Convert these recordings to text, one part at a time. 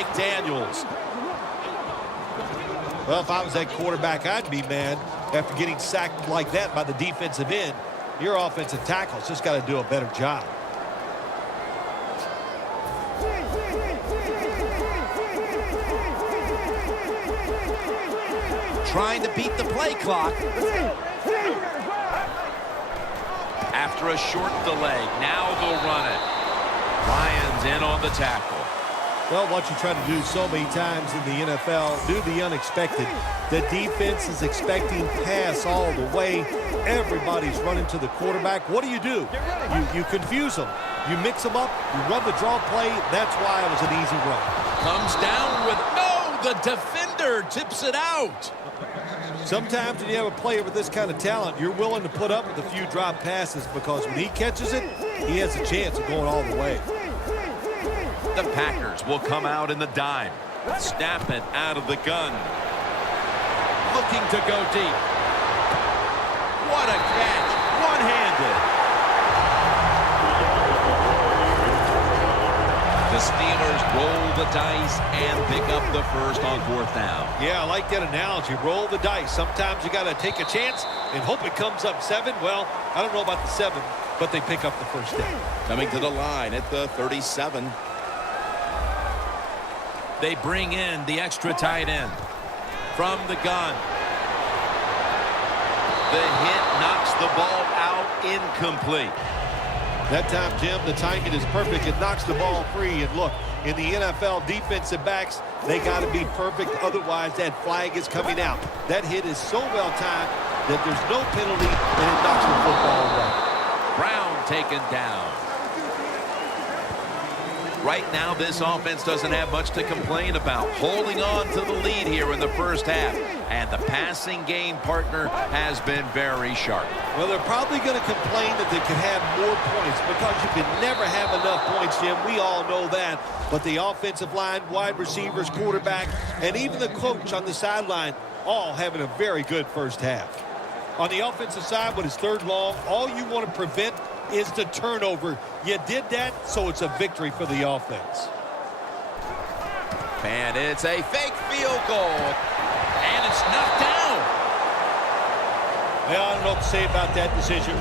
Mike Daniels. Well, if I was that quarterback, I'd be mad after getting sacked like that by the defensive end. Your offensive tackle's just got to do a better job. Trying to beat the play clock. After a short delay, now they'll run it. Lions in on the tackle. Well, what you try to do so many times in the NFL, do the unexpected. The defense is expecting pass all the way. Everybody's running to the quarterback. What do? You confuse them. You mix them up. You run the draw play. That's why it was an easy run. Comes down with, no, the defender tips it out. Sometimes when you have a player with this kind of talent, you're willing to put up with a few drop passes because when he catches it, he has a chance of going all the way. The Packers will come out in the dime. Snap it out of the gun. Looking to go deep. What a catch. One-handed. The Steelers roll the dice and pick up the first on 4th down. Yeah, I like that analogy. Roll the dice. Sometimes you got to take a chance and hope it comes up 7. Well, I don't know about the 7, but they pick up the first down. Coming to the line at the 37. They bring in the extra tight end from the gun. The hit knocks the ball out, incomplete. That time, Jim, the timing is perfect. It knocks the ball free. And look, in the NFL, defensive backs, they got to be perfect. Otherwise, that flag is coming out. That hit is so well timed that there's no penalty, and it knocks the football away. Brown taken down. Right now, this offense doesn't have much to complain about. Holding on to the lead here in the first half. And the passing game partner has been very sharp. Well, they're probably going to complain that they could have more points because you can never have enough points, Jim. We all know that. But the offensive line, wide receivers, quarterback, and even the coach on the sideline all having a very good first half. On the offensive side, with his 3rd long, all you want to prevent is the turnover. You did that, so it's a victory for the offense. And it's a fake field goal. And it's knocked down. Well, I don't know what to say about that decision.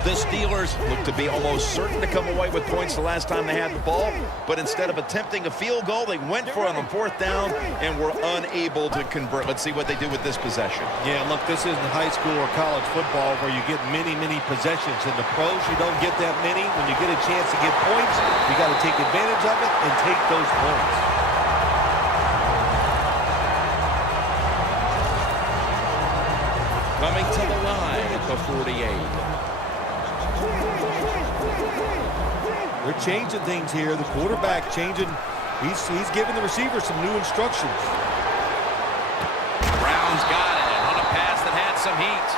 The Steelers look to be almost certain to come away with points the last time they had the ball, but instead of attempting a field goal, they went for it on the 4th down and were unable to convert. Let's see what they do with this possession. Yeah, look, this isn't high school or college football where you get many possessions. In the pros, you don't get that many. When you get a chance to get points, you got to take advantage of it and take those points. Coming to the line at the 48. They're changing things here. The quarterback changing. He's giving the receiver some new instructions. Brown's got it on a pass that had some heat.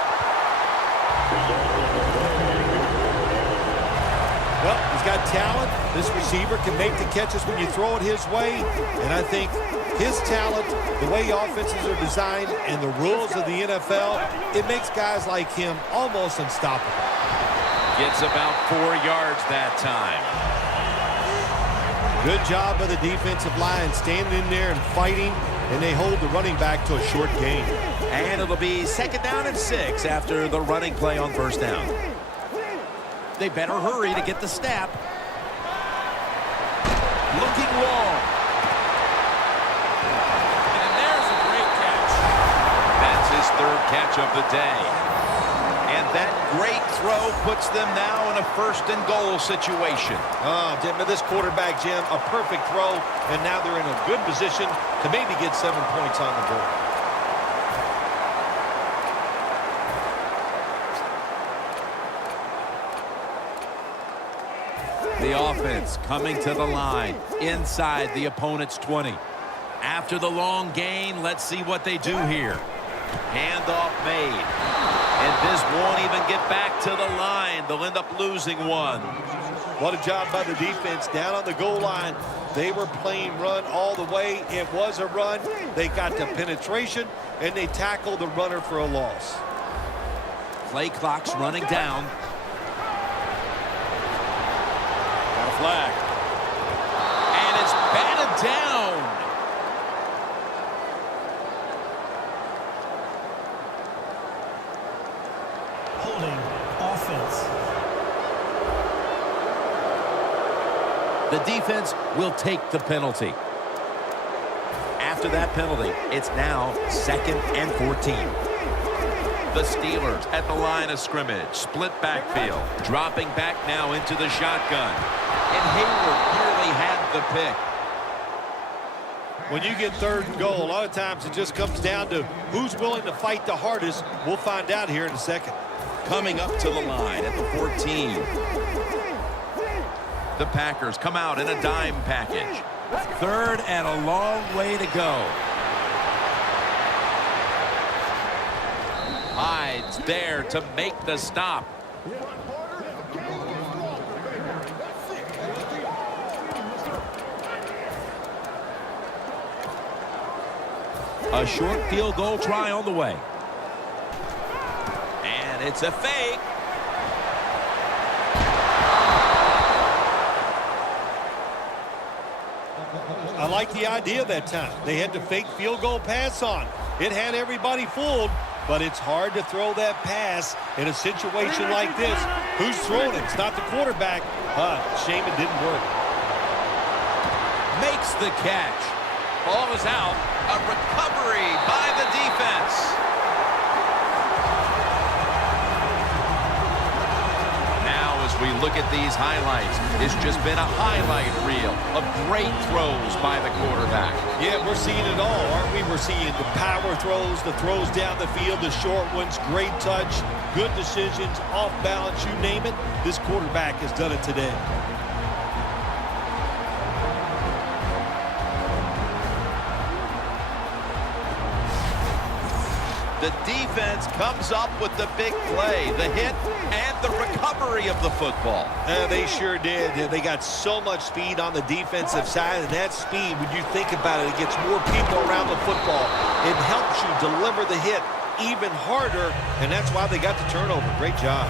Well, he's got talent. This receiver can make the catches when you throw it his way. And I think his talent, the way offenses are designed, and the rules of the NFL, it makes guys like him almost unstoppable. Gets about 4 yards that time. Good job by the defensive line, standing in there and fighting, and they hold the running back to a short gain. And it'll be 2nd down and 6 after the running play on 1st down. They better hurry to get the snap. Looking long. And there's a great catch. That's his 3rd catch of the day. And that great throw puts them now in a 1st and goal situation. Oh, Jim, this quarterback, Jim, a perfect throw, and now they're in a good position to maybe get 7 points on the board. The offense coming to the line inside the opponent's 20. After the long gain, let's see what they do here. Handoff made. And this won't even get back to the line. They'll end up losing one. What a job by the defense down on the goal line. They were playing run all the way. It was a run. They got the penetration, and they tackled the runner for a loss. Play clock's running down. Got a flag. And it's batted down. Holding offense. The defense will take the penalty. After that penalty, it's now 2nd and 14. The Steelers at the line of scrimmage. Split backfield. Dropping back now into the shotgun. And Hayward nearly had the pick. When you get 3rd and goal, a lot of times it just comes down to who's willing to fight the hardest. We'll find out here in a second. Coming up to the line at the 14. The Packers come out in a dime package. 3rd and a long way to go. Hyde's there to make the stop. A short field goal try on the way. And it's a fake. I like the idea that time. They had the fake field goal pass on. It had everybody fooled, but it's hard to throw that pass in a situation like this. Who's throwing it? It's not the quarterback. Shame it didn't work. Makes the catch. Ball is out. A recovery by the defense. Now as we look at these highlights, it's just been a highlight reel of great throws by the quarterback. Yeah, we're seeing it all, aren't we? We're seeing the power throws, the throws down the field, the short ones, great touch, good decisions, off balance, you name it. This quarterback has done it today. The defense comes up with the big play, the hit, and the recovery of the football. They sure did. They got so much speed on the defensive side, and that speed, when you think about it, it gets more people around the football. It helps you deliver the hit even harder, and that's why they got the turnover. Great job.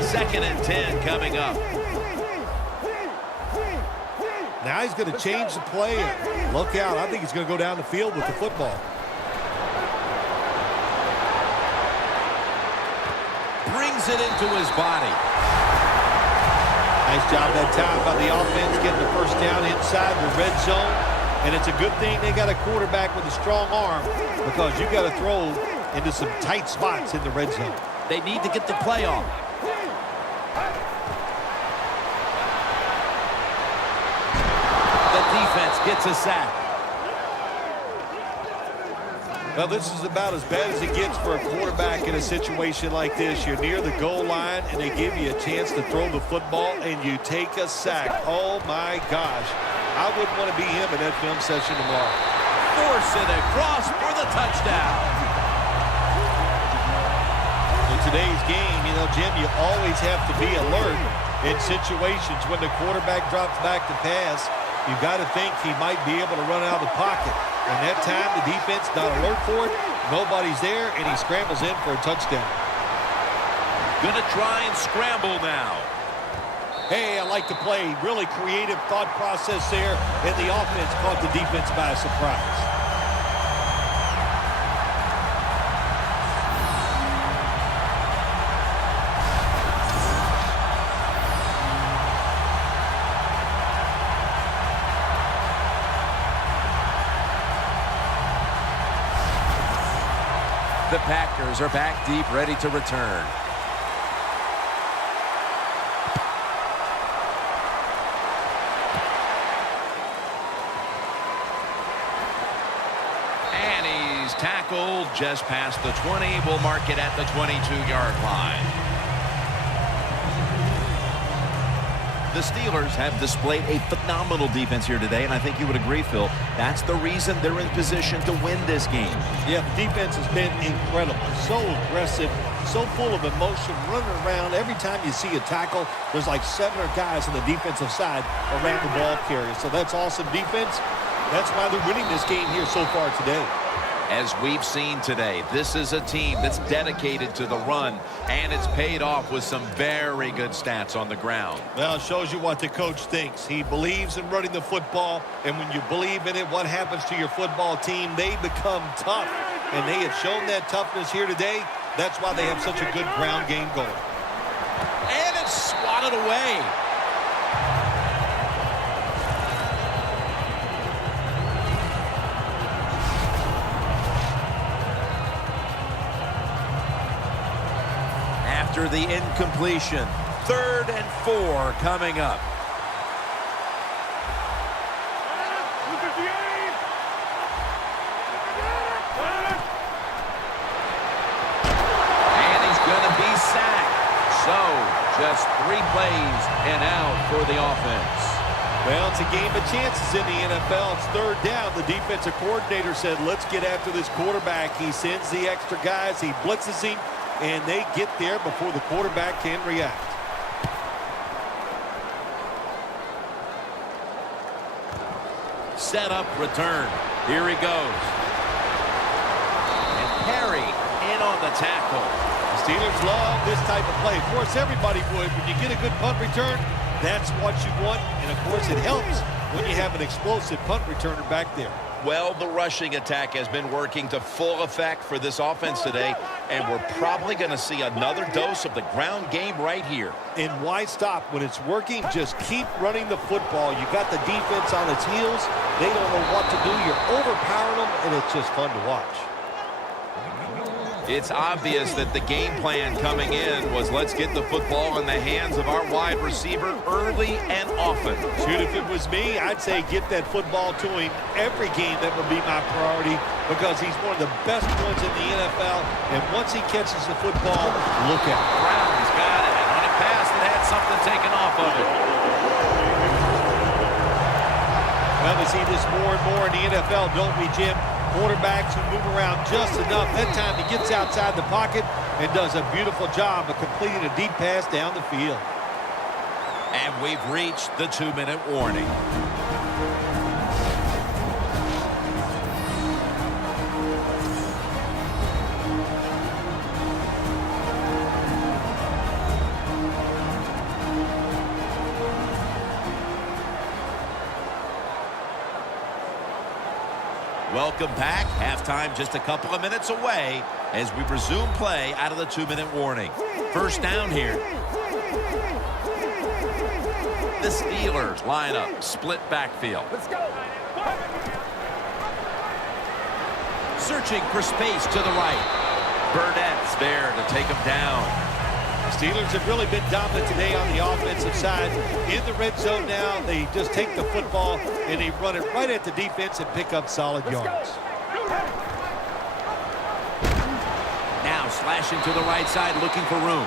2nd and 10 coming up. Now he's going to change the play. Look out. I think he's going to go down the field with the football. Brings it into his body. Nice job that time by the offense getting the first down inside the red zone. And it's a good thing they got a quarterback with a strong arm, because you got to throw into some tight spots in the red zone. They need to get the play off. The defense gets a sack. Well, this is about as bad as it gets for a quarterback in a situation like this. You're near the goal line, and they give you a chance to throw the football, and you take a sack. Oh, my gosh. I wouldn't want to be him in that film session tomorrow. Force it across for the touchdown. In today's game, you know, Jim, you always have to be alert in situations when the quarterback drops back to pass. You've got to think he might be able to run out of the pocket. And that time, the defense not alert for it. Nobody's there, and he scrambles in for a touchdown. Gonna try and scramble now. Hey, I like the play. Really creative thought process there, and the offense caught the defense by surprise. The Packers are back deep, ready to return. And he's tackled just past the 20. We'll mark it at the 22-yard line. The Steelers have displayed a phenomenal defense here today, and I think you would agree, Phil. That's the reason they're in position to win this game. Yeah, the defense has been incredible. So aggressive, so full of emotion, running around. Every time you see a tackle, there's like 7 guys on the defensive side around the ball carrier. So that's awesome defense. That's why they're winning this game here so far today. As we've seen today, this is a team that's dedicated to the run, and it's paid off with some very good stats on the ground. Well, it shows you what the coach thinks. He believes in running the football, and when you believe in it, what happens to your football team? They become tough, and they have shown that toughness here today. That's why they have such a good ground game going. And it's swatted away. After the incompletion, 3rd and 4 coming up. And he's going to be sacked. So, just 3 plays and out for the offense. Well, it's a game of chances in the NFL. It's 3rd down. The defensive coordinator said, let's get after this quarterback. He sends the extra guys. He blitzes him. And they get there before the quarterback can react. Set up, return. Here he goes. And Perry in on the tackle. The Steelers love this type of play. Of course, everybody would. When you get a good punt return, that's what you want. And, of course, it helps when you have an explosive punt returner back there. Well, the rushing attack has been working to full effect for this offense today, and we're probably going to see another dose of the ground game right here. And why stop? When it's working, just keep running the football. You got the defense on its heels. They don't know what to do. You're overpowering them, and it's just fun to watch. It's obvious that the game plan coming in was let's get the football in the hands of our wide receiver early and often. Shoot, if it was me, I'd say get that football to him every game. That would be my priority because he's one of the best ones in the NFL. And once he catches the football, look out. Brown's got it. On a pass that had something taken off of it. Well, we see this more and more in the NFL, don't we, Jim? Quarterbacks who move around just enough. That time he gets outside the pocket and does a beautiful job of completing a deep pass down the field. And we've reached the 2-minute warning. Welcome back. Halftime just a couple of minutes away as we resume play out of the 2-minute warning. First down here. The Steelers line up, split backfield. Let's go. Searching for space to the right. Burnett's there to take him down. Steelers have really been dominant today on the offensive side. In the red zone now, they just take the football and they run it right at the defense and pick up solid yards. Now slashing to the right side, looking for room.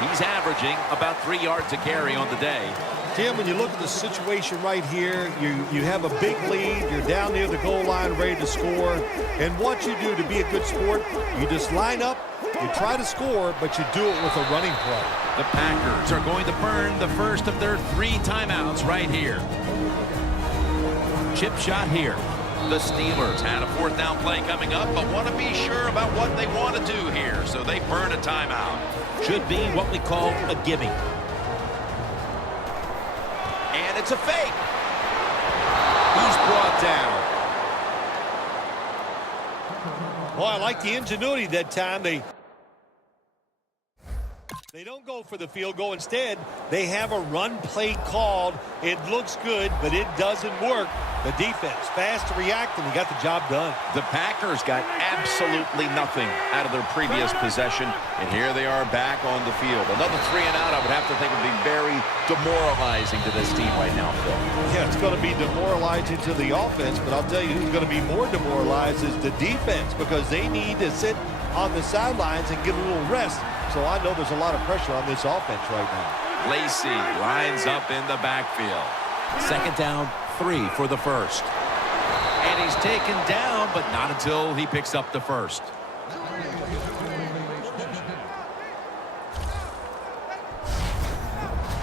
He's averaging about 3 yards a carry on the day. Tim, when you look at the situation right here, you have a big lead. You're down near the goal line ready to score. And what you do to be a good sport, you just line up, you try to score, but you do it with a running play. The Packers are going to burn the first of their 3 timeouts right here. Chip shot here. The Steelers had a 4th down play coming up, but want to be sure about what they want to do here, so they burn a timeout. Should be what we call a gimme. And it's a fake. He's brought down. Well, I like the ingenuity that time. They don't go for the field goal. Instead, they have a run play called. It looks good, but it doesn't work. The defense, fast to react, and they got the job done. The Packers got absolutely nothing out of their previous possession, and here they are back on the field. Another 3 and out, I would have to think, would be very demoralizing to this team right now, Phil. Yeah, it's going to be demoralizing to the offense, but I'll tell you who's going to be more demoralized is the defense because they need to sit on the sidelines and get a little rest. So I know there's a lot of pressure on this offense right now. Lacey lines up in the backfield. 2nd down, 3 for the first. And he's taken down, but not until he picks up the first.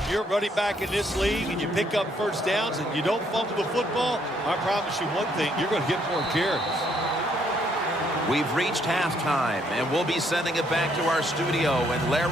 You're running back in this league and you pick up first downs and you don't fumble the football, I promise you one thing, you're going to get more carries. We've reached halftime, and we'll be sending it back to our studio. And Larry